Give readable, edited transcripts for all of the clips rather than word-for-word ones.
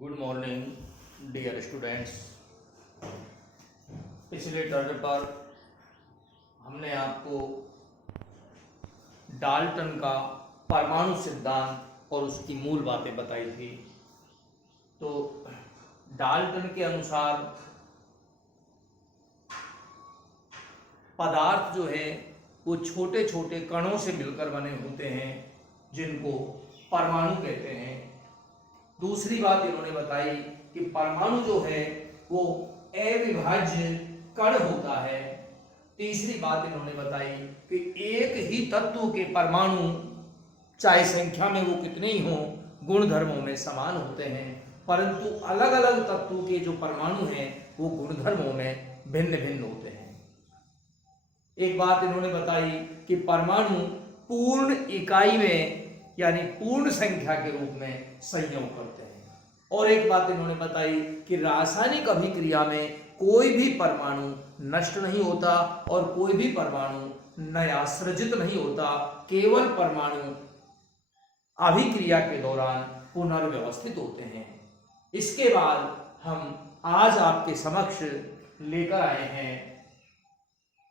Good morning dear students. पिछले term पर हमने आपको डाल्टन का परमाणु सिद्धांत और उसकी मूल बातें बताई थी। तो डाल्टन के अनुसार पदार्थ जो है वो छोटे छोटे कणों से मिलकर बने होते हैं जिनको परमाणु कहते हैं। दूसरी बात इन्होंने बताई कि परमाणु जो है वो अविभाज्य कण होता है। तीसरी बात इन्होंने बताई कि एक ही तत्व के परमाणु चाहे संख्या में वो कितने ही हों गुण धर्मों में समान होते हैं, परंतु अलग अलग तत्वों के जो परमाणु हैं वो गुण धर्मों में भिन्न भिन्न होते हैं। एक बात इन्होंने बताई कि परमाणु पूर्ण इकाई में यानी पूर्ण संख्या के रूप में संयोग करते हैं। और एक बात इन्होंने बताई कि रासायनिक अभिक्रिया में कोई भी परमाणु नष्ट नहीं होता और कोई भी परमाणु नया सृजित नहीं होता, केवल परमाणु अभिक्रिया के दौरान पुनर्व्यवस्थित होते हैं। इसके बाद हम आज आपके समक्ष लेकर आए हैं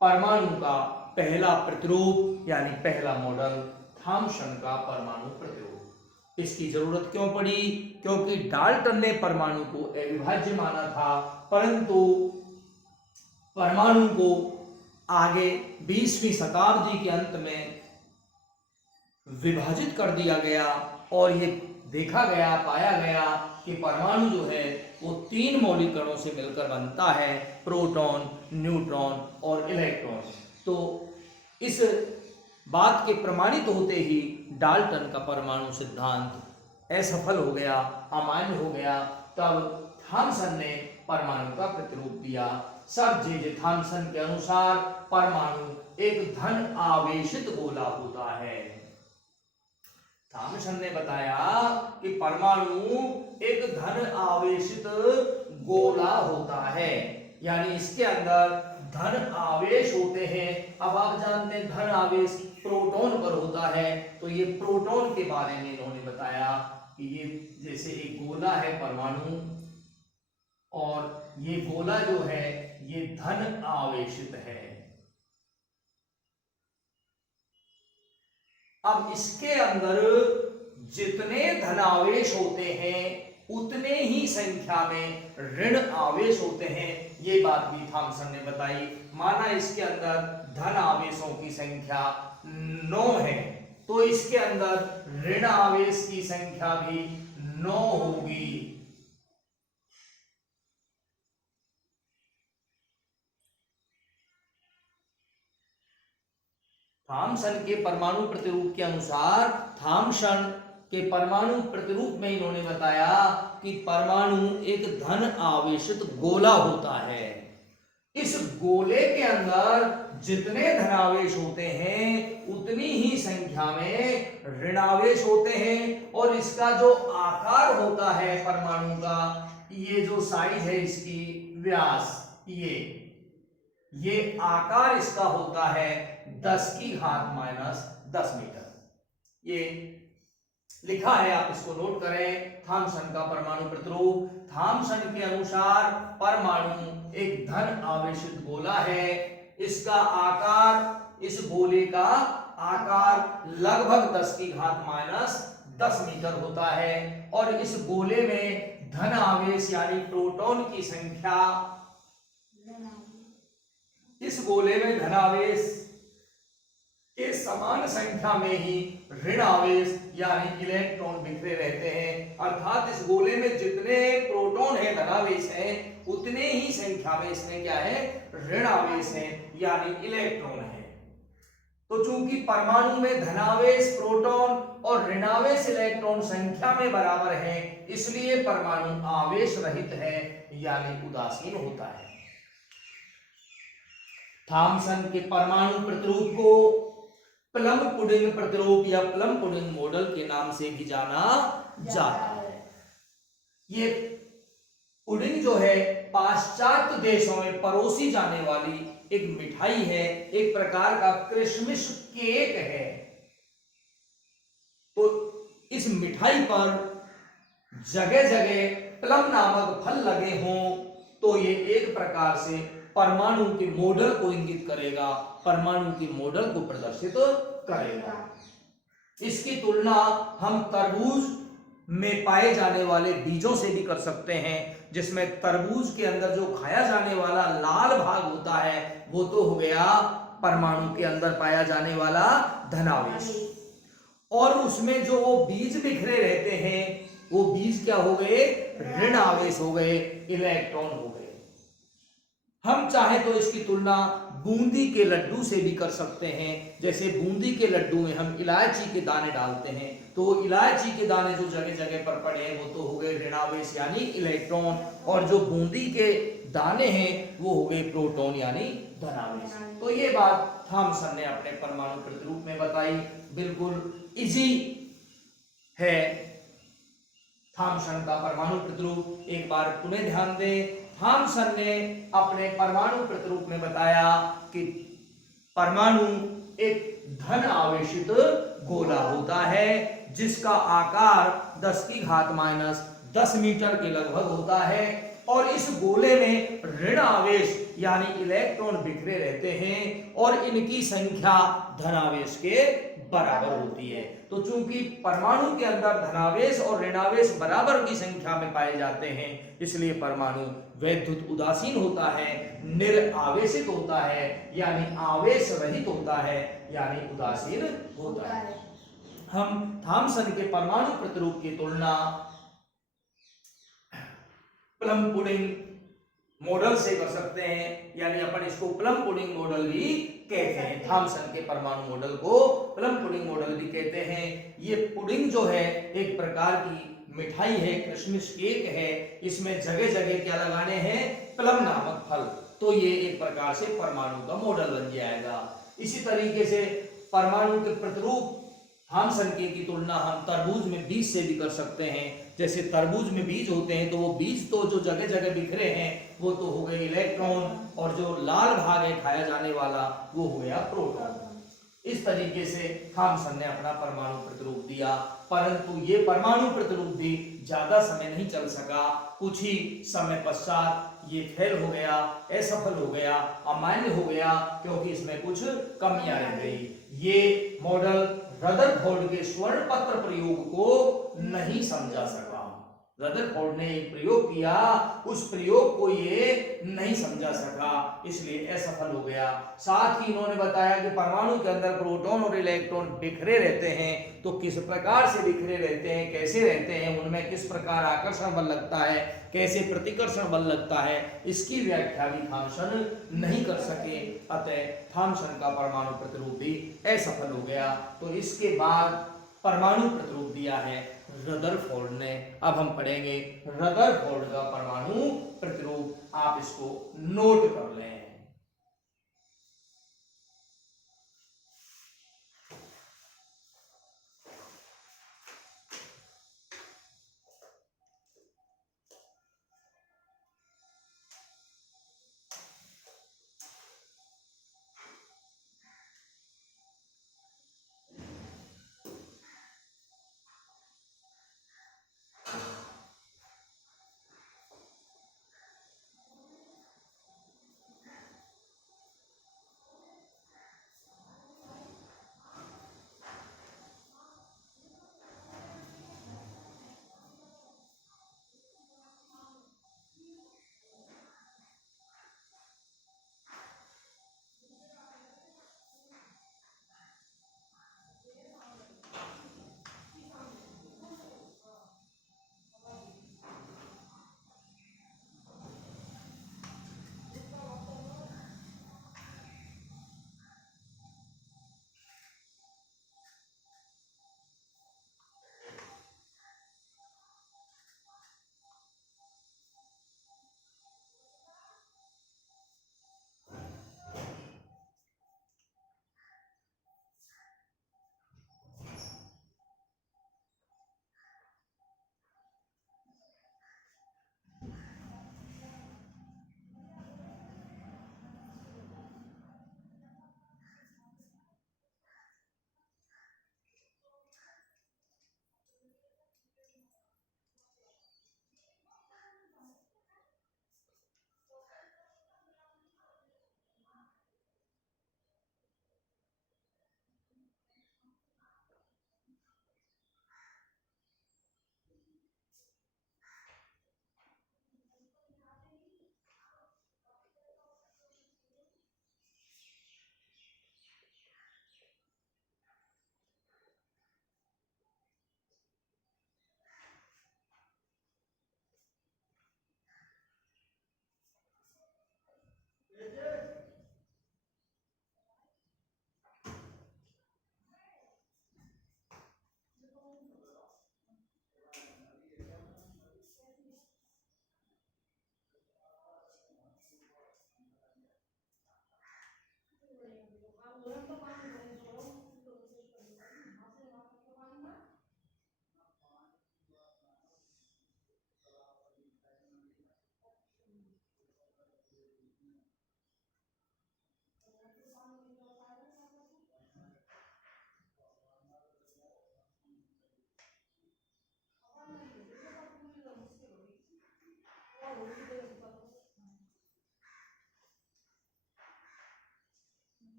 परमाणु का पहला प्रतिरूप यानी पहला मॉडल, थॉम्सन का परमाणु प्रतिरूप। इसकी जरूरत क्यों पड़ी? क्योंकि डाल्टन ने परमाणु को अविभाज्य माना था, परंतु परमाणु को आगे 20वीं शताब्दी के अंत में विभाजित कर दिया गया और ये देखा गया, पाया गया कि परमाणु जो है वो 3 मौलिक कणों से मिलकर बनता है, प्रोटॉन, न्यूट्रॉन और इलेक्ट्रॉन। तो इस बात के प्रमाणित होते ही डाल्टन का परमाणु सिद्धांत असफल हो गया, अमान्य हो गया। तब थॉम्सन ने परमाणु का प्रतिरूप दिया। सर जे थॉम्सन के अनुसार परमाणु एक धन आवेशित गोला होता है। थॉम्सन ने बताया कि परमाणु एक धन आवेशित गोला होता है, यानी इसके अंदर धन आवेश होते हैं। अब आप जानते हैं धन आवेश प्रोटॉन पर होता है, तो ये प्रोटॉन के बारे में इन्होंने बताया कि ये जैसे एक गोला है परमाणु, और ये गोला जो है ये धन आवेशित है। अब इसके अंदर जितने धनावेश होते हैं उतने ही संख्या में ऋण आवेश होते हैं। ये बात भी थॉम्सन ने बताई। माना इसके अंदर धन आवेशों की संख्या 9 है, तो इसके अंदर ऋण आवेश की संख्या भी 9 होगी। थॉम्सन के परमाणु प्रतिरूप के अनुसार, थॉम्सन के परमाणु प्रतिरूप में इन्होंने बताया कि परमाणु एक धन आवेशित गोला होता है। इस गोले के अंदर जितने धनावेश होते हैं उतनी ही संख्या में ऋणावेश होते हैं, और इसका जो आकार होता है परमाणु का, ये जो साइज है इसकी व्यास, ये आकार इसका होता है 10⁻⁻10 मीटर। ये लिखा है, आप इसको नोट करें। थॉम्सन का परमाणु प्रतिरूप। थॉम्सन के अनुसार परमाणु एक धन आवेशित गोला है। इसका आकार, इस गोले का आकार लगभग 10⁻⁻10 मीटर होता है, और इस गोले में धन आवेश यानी प्रोटॉन की संख्या, इस गोले में धनावेश के समान संख्या में ही ऋण आवेश यानी इलेक्ट्रॉन बिखरे रहते हैं। अर्थात इस गोले में जितने प्रोटॉन है, धनावेश है, उतने ही संख्या में इसमें क्या है, ऋण आवेश है यानी इलेक्ट्रॉन है। तो चूंकि परमाणु में धनावेश प्रोटॉन और ऋणावेश इलेक्ट्रॉन संख्या में बराबर है, इसलिए परमाणु आवेश रहित है यानी उदासीन होता है। थॉम्सन के परमाणु प्रतिरूप को प्लम पुडिंग प्रतिरूप या प्लम पुडिंग मॉडल के नाम से भी जाना जाता है। ये पुडिंग जो है पाश्चात्य देशों में परोसी जाने वाली एक मिठाई है, एक प्रकार का क्रिसमस केक है। तो इस मिठाई पर जगह जगह प्लम नामक फल लगे हों तो ये एक प्रकार से परमाणु के मॉडल को इंगित करेगा, परमाणु के मॉडल को प्रदर्शित करेगा। इसकी तुलना हम तरबूज में पाए जाने वाले बीजों से भी कर सकते हैं, जिसमें तरबूज के अंदर जो खाया जाने वाला लाल भाग होता है वो तो हो गया परमाणु के अंदर पाया जाने वाला धनावेश, और उसमें जो वो बीज बिखरे रहते हैं वो बीज क्या हो गए, ऋण आवेश हो गए, इलेक्ट्रॉन हो गए। हम चाहे तो इसकी तुलना बूंदी के लड्डू से भी कर सकते हैं। जैसे बूंदी के लड्डू में हम इलायची के दाने डालते हैं तो इलायची के दाने जो जगह जगह पर पड़े हैं वो तो हो गए ऋणावेश यानी इलेक्ट्रॉन, और जो बूंदी के दाने हैं वो हो गए प्रोटॉन यानी धनावेश। तो ये बात थॉमसन ने अपने परमाणु प्रतिरूप में बताई, बिल्कुल इजी है थॉमसन का परमाणु प्रतिरूप। एक बार पुनः ध्यान दें, थॉमसन ने अपने परमाणु प्रतिरूप में बताया कि परमाणु एक धन आवेशित गोला होता है जिसका आकार 10 की घात -10 मीटर के लगभग होता है, और इस गोले में ऋण आवेश यानी इलेक्ट्रॉन बिखरे रहते हैं और इनकी संख्या धनावेश के बराबर होती है। तो चूंकि परमाणु के अंदर धनावेश और ऋणावेश बराबर की संख्या में पाए जाते हैं, इसलिए परमाणु वैद्युत उदासीन होता है, निरावेशित होता है यानी आवेश रहित होता है यानी उदासीन होता है। हम थॉमसन के परमाणु प्रतिरूप की तुलना प्लम पुडिंग मॉडल से कर सकते हैं, यानी अपन इसको प्लम पुडिंग मॉडल भी कहते हैं। थॉमसन के परमाणु मॉडल को प्लम पुडिंग मॉडल भी कहते हैं। ये पुडिंग जो है एक प्रकार की मिठाई है, क्रिसमस केक है, इसमें जगह जगह क्या लगाने हैं, प्लम नामक फल, तो ये एक प्रकार से परमाणु का मॉडल बन जाएगा। इसी तरीके से परमाणु के प्रतिरूप थॉमसन की तुलना हम तरबूज में बीज से भी कर सकते हैं। जैसे तरबूज में बीज होते हैं तो वो बीज तो जो जगह जगह बिखरे हैं वो तो हो गए इलेक्ट्रॉन, और जो लाल भाग है खाया जाने वाला वो हो गया प्रोटॉन। इस तरीके से थॉमसन ने अपना परमाणु प्रतिरूप दिया, परंतु ये परमाणु प्रतिरूप भी ज्यादा समय नहीं चल सका। कुछ ही समय पश्चात ये फेल हो गया, असफल हो गया, अमान्य हो गया, क्योंकि इसमें कुछ कमियां रह गई। ये मॉडल रदरफोर्ड के स्वर्ण पत्र प्रयोग को नहीं समझा सका। रदरफोर्ड ने एक प्रयोग किया, उस प्रयोग को ये नहीं समझा सका, इसलिए असफल हो गया। साथ ही इन्होंने बताया कि परमाणु के अंदर प्रोटॉन और इलेक्ट्रॉन बिखरे रहते हैं, तो किस प्रकार से बिखरे रहते हैं, कैसे रहते हैं, उनमें किस प्रकार आकर्षण बल लगता है, कैसे प्रतिकर्षण बल लगता है, इसकी व्याख्या भी थॉमसन नहीं कर सके। अतः थॉमसन का परमाणु प्रतिरूप भी असफल हो गया। तो इसके बाद परमाणु प्रतिरूप दिया है रदरफोर्ड ने। अब हम पढ़ेंगे रदरफोर्ड का परमाणु प्रतिरूप, आप इसको नोट कर लें।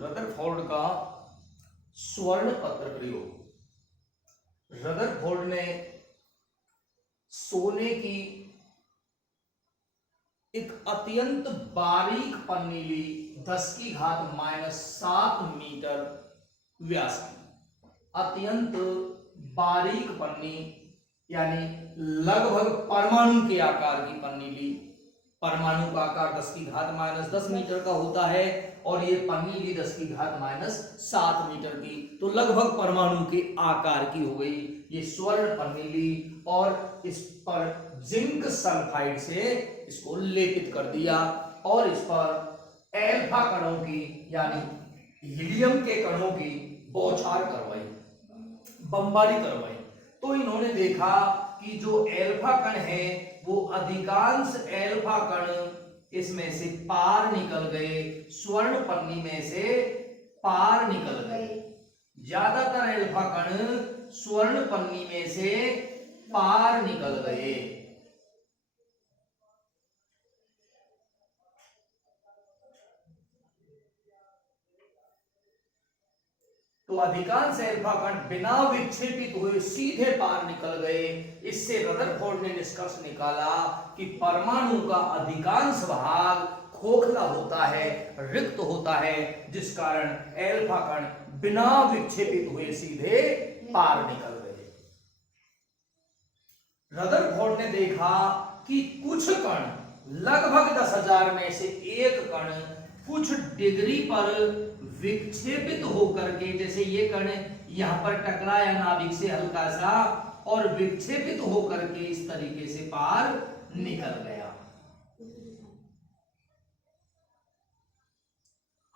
रदरफोर्ड का स्वर्ण पत्र प्रयोग। रदरफोर्ड ने सोने की एक अत्यंत बारीक पन्नी ली, 10⁻⁷ मीटर व्यास की अत्यंत बारीक पन्नी, यानी लगभग परमाणु के आकार की पन्नी ली। परमाणु का आकार 10⁻⁻10 मीटर का होता है और ये पन्नी ली 10⁻⁷ मीटर की, तो लगभग परमाणु के आकार की हो गई। ये स्वर्ण पन्नी ली और इस पर जिंक सल्फाइड से इसको लेपित कर दिया और इस पर एल्फा कणों की यानी हीलियम के कणों की बौछार करवाई, बमबारी करवाई। तो इन्होंने देखा कि जो एल्फा कण है वो अधिकांश एल्फा कण इसमें से पार निकल गए, स्वर्ण पन्नी में से पार निकल गए। ज्यादातर एल्फा कण स्वर्ण पन्नी में से पार निकल गए। तो अधिकांश एल्फा कण बिना विक्षेपित हुए सीधे पार निकल गए। इससे रदरफोर्ड ने निष्कर्ष निकाला कि परमाणु का अधिकांश भाग खोखला होता है, रिक्त होता है, जिस कारण एल्फा कण बिना विक्षेपित हुए सीधे पार निकल गए। रदरफोर्ड ने देखा कि कुछ कण लगभग 10,000 में से एक कण कुछ डिग्री पर विक्षेपित होकर के, जैसे ये कण यहां पर टकराया नाभिक से हल्का सा और विक्षेपित होकर के इस तरीके से पार निकल गया।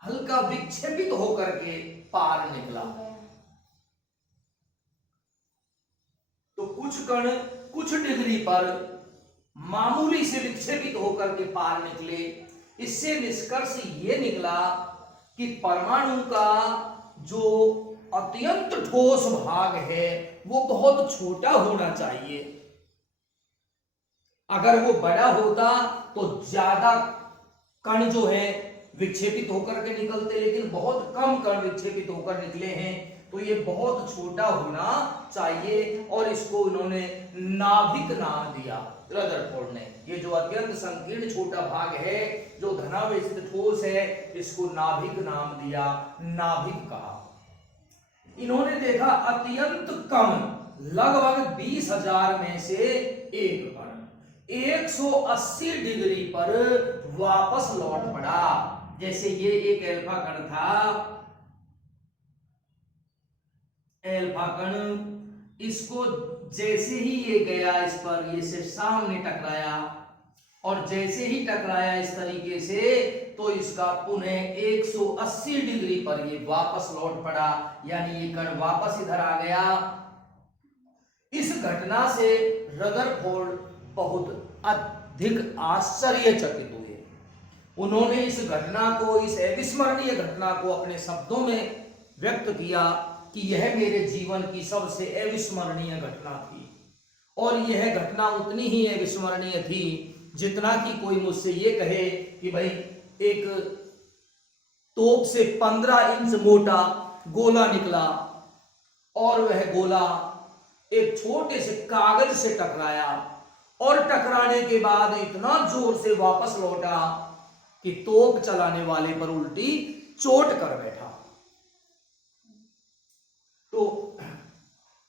हल्का विक्षेपित होकर के पार निकला। तो कुछ कण कुछ डिग्री पर मामूली से विक्षेपित होकर के पार निकले। इससे निष्कर्ष ये निकला कि परमाणु का जो अत्यंत ठोस भाग है वो बहुत छोटा होना चाहिए। अगर वो बड़ा होता तो ज्यादा कण जो है विक्षेपित होकर के निकलते, लेकिन बहुत कम कण विक्षेपित होकर निकले हैं, तो ये बहुत छोटा होना चाहिए और इसको इन्होंने नाभिक नाम दिया रदरफोर्ड ने। ये जो अत्यंत संकीर्ण छोटा भाग है, जो धनावेशित ठोस है, इसको नाभिक नाम दिया, नाभिक कहा। इन्होंने देखा अत्यंत कम लगभग 20,000 में से एक कण 180 डिग्री पर वापस लौट पड़ा। जैसे ये एक एल्फा कण था, एल्फा कण, इसको जैसे ही ये गया इस पर, ये से सामने टकराया और जैसे ही टकराया इस तरीके से, तो इसका पुनः 180 डिग्री पर ये वापस लौट पड़ा, यानी ये कण वापस इधर आ गया। इस घटना से रदरफोर्ड बहुत अधिक आश्चर्यचकित हुए। उन्होंने इस घटना को, इस अविस्मरणीय घटना को अपने शब्दों में व्यक्त किया कि यह मेरे जीवन की सबसे अविस्मरणीय घटना थी। और यह घटना उतनी ही अविस्मरणीय थी जितना कि कोई मुझसे ये कहे कि भाई एक तोप से 15 इंच मोटा गोला निकला और वह गोला एक छोटे से कागज से टकराया और टकराने के बाद इतना जोर से वापस लौटा कि तोप चलाने वाले पर उल्टी चोट कर बैठा। तो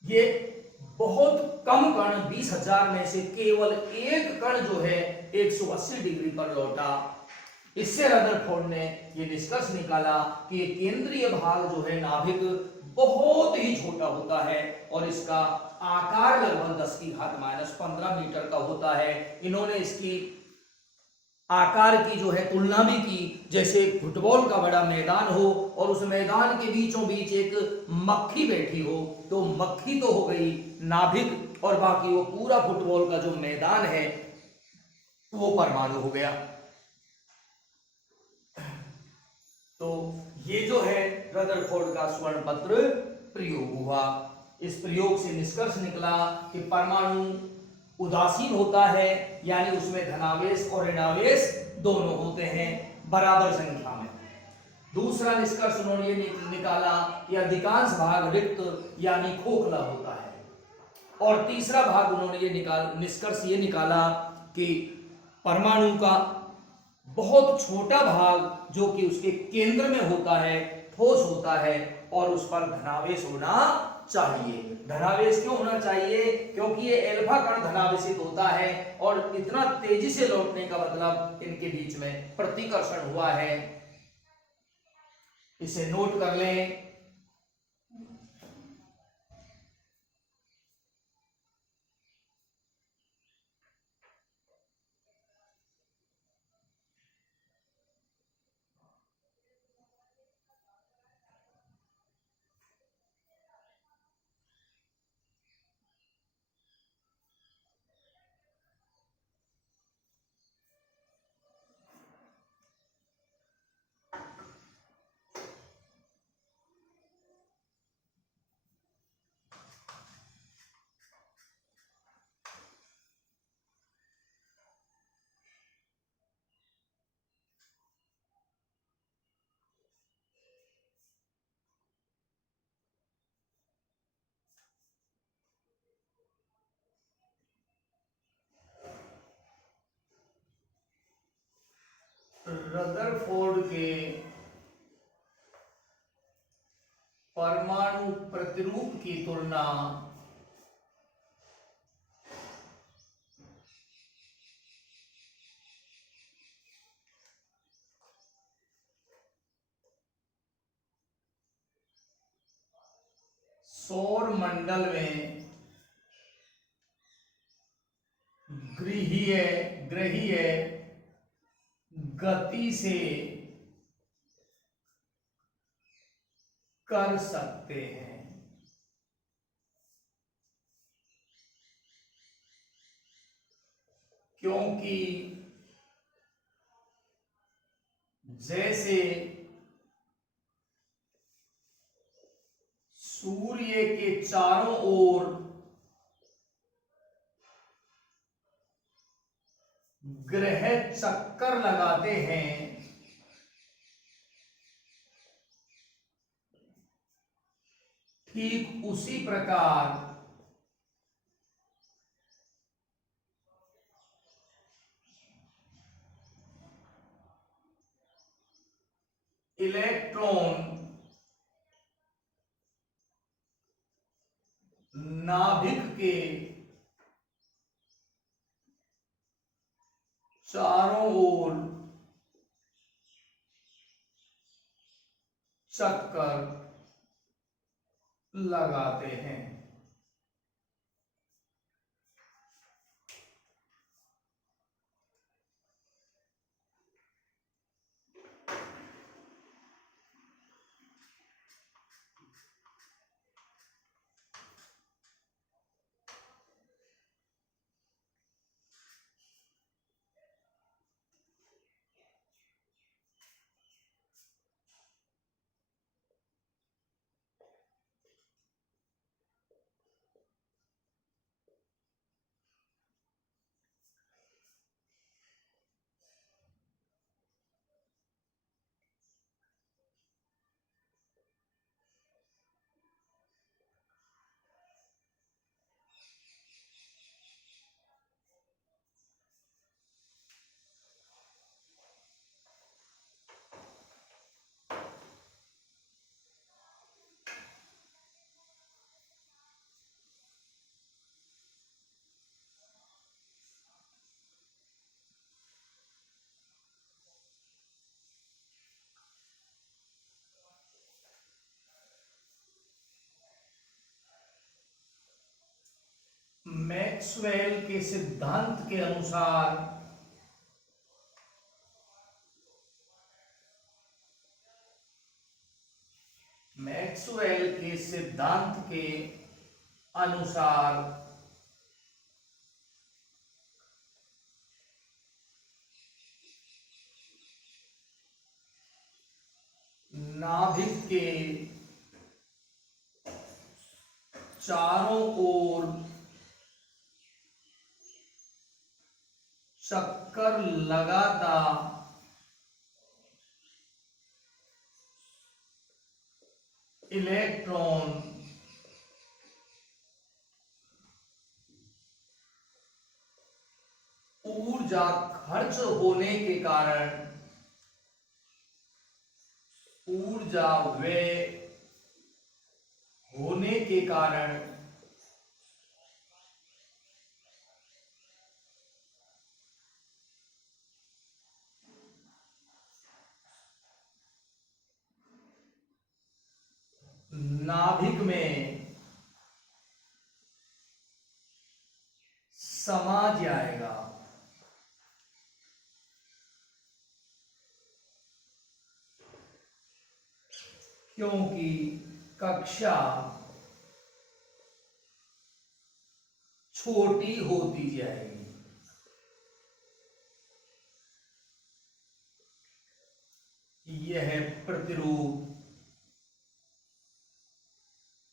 ये बहुत कम कण 20,000 में से केवल एक कण जो है 180 डिग्री पर लौटा। इससे रदरफोर्ड ने ये निष्कर्ष निकाला कि ये केंद्रीय भाग जो है नाभिक बहुत ही छोटा होता है और इसका आकार लगभग 10⁻⁻15 मीटर का होता है। इन्होंने इसकी आकार की जो है तुलना भी की, जैसे फुटबॉल का बड़ा मैदान हो और उस मैदान के बीचों बीच एक मक्खी बैठी हो, तो मक्खी तो हो गई नाभिक और बाकी वो पूरा फुटबॉल का जो मैदान है वो परमाणु हो गया। तो ये जो है रदरफोर्ड का स्वर्ण पत्र प्रयोग हुआ। इस प्रयोग से निष्कर्ष निकला कि परमाणु उदासीन होता है, यानी उसमें धनावेश और ऋणावेश दोनों होते हैं बराबर संख्या में। दूसरा निष्कर्ष उन्होंने ये निकाला कि अधिकांश भाग रिक्त यानी खोखला होता है। और तीसरा भाग उन्होंने ये निष्कर्ष ये निकाला कि परमाणु का बहुत छोटा भाग जो कि उसके केंद्र में होता है, ठोस होता है, और उस पर धनावेश होना चाहिए। धनावेश क्यों होना चाहिए? क्योंकि ये एल्फा कण धनावेशित होता है और इतना तेजी से लौटने का मतलब इनके बीच में प्रतिकर्षण हुआ है। इसे नोट कर लें। रदरफोर्ड के परमाणु प्रतिरूप की तुलना सौर मंडल में ग्रहीय गति से कर सकते हैं। क्योंकि जैसे सूर्य के चारों ओर ग्रह चक्कर लगाते हैं, ठीक उसी प्रकार इलेक्ट्रॉन नाभिक के चारों ओर चक्कर लगाते हैं। मैक्सवेल के सिद्धांत के अनुसार मैक्सवेल के सिद्धांत के अनुसार नाभिक के चारों ओर चक्कर लगाता इलेक्ट्रॉन ऊर्जा खर्च होने के कारण, ऊर्जा व्यय होने के कारण नाभिक में समा जाएगा। क्योंकि कक्षा छोटी होती जाएगी। यह प्रतिरूप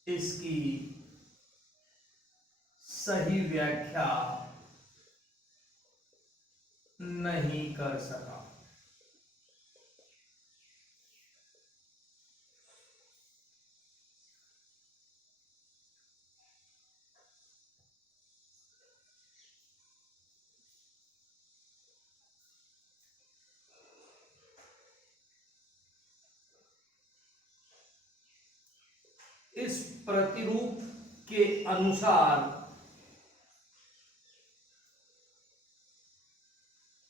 इसकी सही व्याख्या नहीं कर सका। इस प्रतिरूप के अनुसार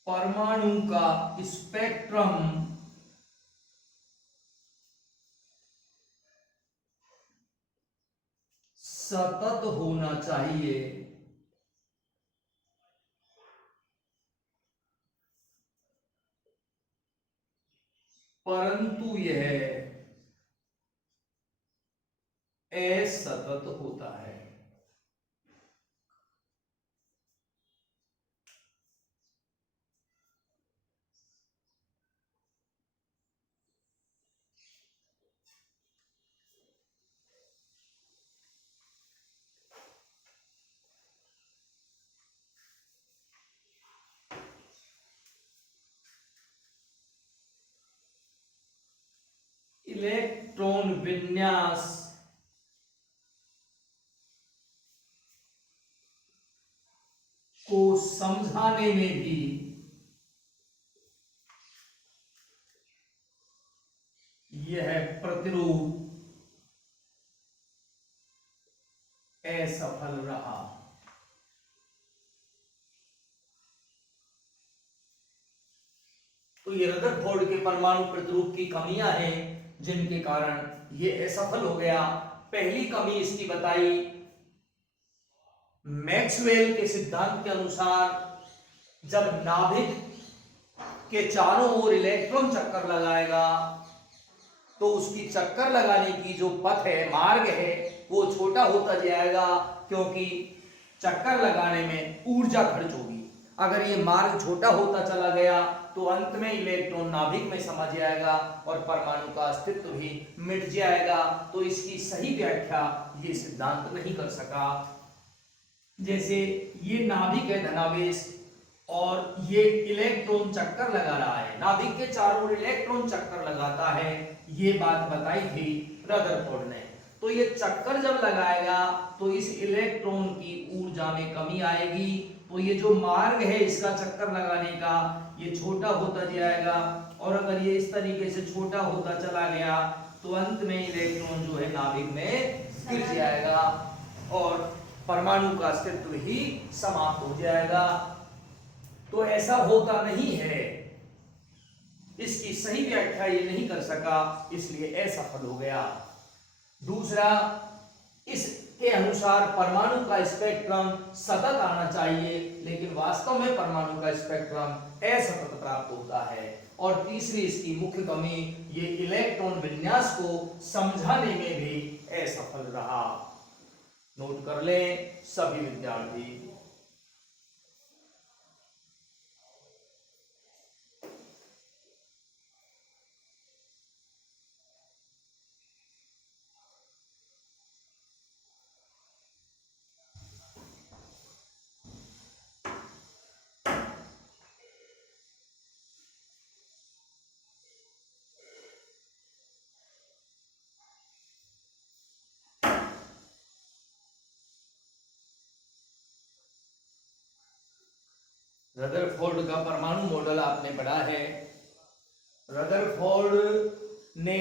परमाणु का स्पेक्ट्रम सतत होना चाहिए, परंतु यह असतत होता है। इलेक्ट्रॉन विन्यास को समझाने में भी यह प्रतिरूप असफल रहा। तो ये रदरफोर्ड के परमाणु प्रतिरूप की कमियां हैं जिनके कारण ये असफल हो गया। पहली कमी इसकी बताई, मैक्सवेल के सिद्धांत के अनुसार जब नाभिक के चारों ओर इलेक्ट्रॉन चक्कर लगाएगा तो उसकी चक्कर लगाने की जो पथ है, मार्ग है, वो छोटा होता जाएगा, क्योंकि चक्कर लगाने में ऊर्जा खर्च होगी। अगर ये मार्ग छोटा होता चला गया तो अंत में इलेक्ट्रॉन नाभिक में समा जाएगा और परमाणु का अस्तित्व भी मिट जाएगा। तो इसकी सही व्याख्या ये सिद्धांत नहीं कर सका। जैसे ये नाभिक है धनावेश और ये इलेक्ट्रॉन चक्कर लगा रहा है, नाभिक के चारों ओर इलेक्ट्रॉन चक्कर लगाता है, ये बात बताई थी रदरफोर्ड ने। तो ये चक्कर जब लगाएगा तो इस इलेक्ट्रॉन की ऊर्जा में कमी आएगी, तो ये जो मार्ग है इसका चक्कर लगाने का ये छोटा होता जाएगा, और अगर ये इस तरीके से छोटा होता चला गया तो अंत में इलेक्ट्रॉन जो है नाभिक में गिर जाएगा और परमाणु का अस्तित्व ही समाप्त हो जाएगा। तो ऐसा होता नहीं है, इसकी सही व्याख्या ये नहीं कर सका, इसलिए असफल हो गया। दूसरा, इसके अनुसार परमाणु का स्पेक्ट्रम सतत आना चाहिए, लेकिन वास्तव में परमाणु का स्पेक्ट्रम असतत प्राप्त होता है। और तीसरी इसकी मुख्य कमी, ये इलेक्ट्रॉन विन्यास को समझाने में भी असफल रहा। नोट कर लें सभी विद्यार्थी। रदरफोर्ड का परमाणु मॉडल आपने पढ़ा है। रदरफोर्ड ने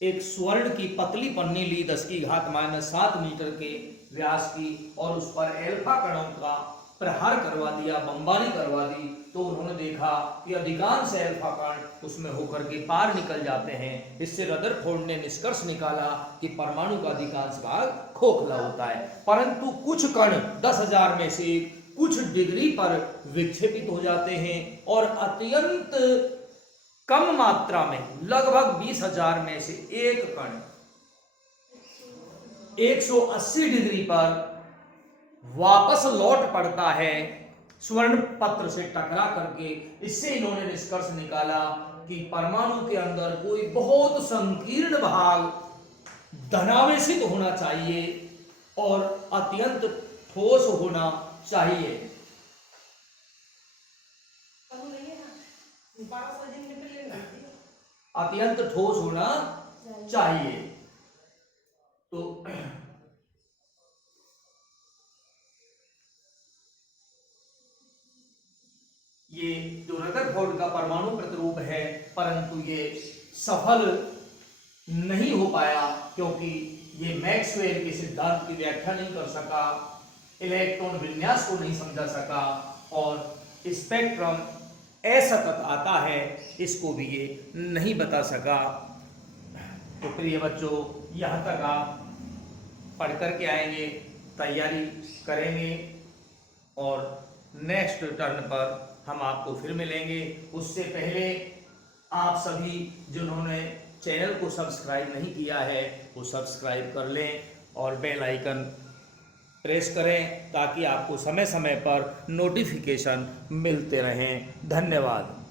एक स्वर्ण की पतली पन्नी ली 10⁻⁷ मीटर के व्यास की और उस पर एल्फा कणों का प्रहार करवा दिया, बमबारी करवा दी, तो उन्होंने देखा कि अधिकांश एल्फा कण उसमें होकर के पार निकल जाते हैं। इससे रदरफोर्ड ने निष्कर्ष निकाला कि परमाणु का अधिकांश भाग खोखला होता है, परंतु कुछ कण 10,000 में से कुछ डिग्री पर विक्षेपित हो जाते हैं और अत्यंत कम मात्रा में लगभग 20,000 में से एक कण 180 डिग्री पर वापस लौट पड़ता है स्वर्ण पत्र से टकरा करके। इससे इन्होंने निष्कर्ष निकाला कि परमाणु के अंदर कोई बहुत संकीर्ण भाग धनावेशित होना चाहिए और अत्यंत ठोस होना चाहिए। अत्यंत ठोस होना चाहिए। तो ये जो रदरफोर्ड का परमाणु प्रतिरूप है, परंतु ये सफल नहीं हो पाया क्योंकि ये मैक्सवेल के सिद्धांत की व्याख्या नहीं कर सका, इलेक्ट्रॉन विन्यास को नहीं समझा सका और स्पेक्ट्रम असतत आता है इसको भी ये नहीं बता सका। तो प्रिय बच्चों, यहाँ तक आप पढ़ कर के आएंगे, तैयारी करेंगे और नेक्स्ट टर्न पर हम आपको फिर मिलेंगे। उससे पहले आप सभी जिन्होंने चैनल को सब्सक्राइब नहीं किया है वो सब्सक्राइब कर लें और बेल आइकन प्रेस करें ताकि आपको समय समय पर नोटिफिकेशन मिलते रहें। धन्यवाद।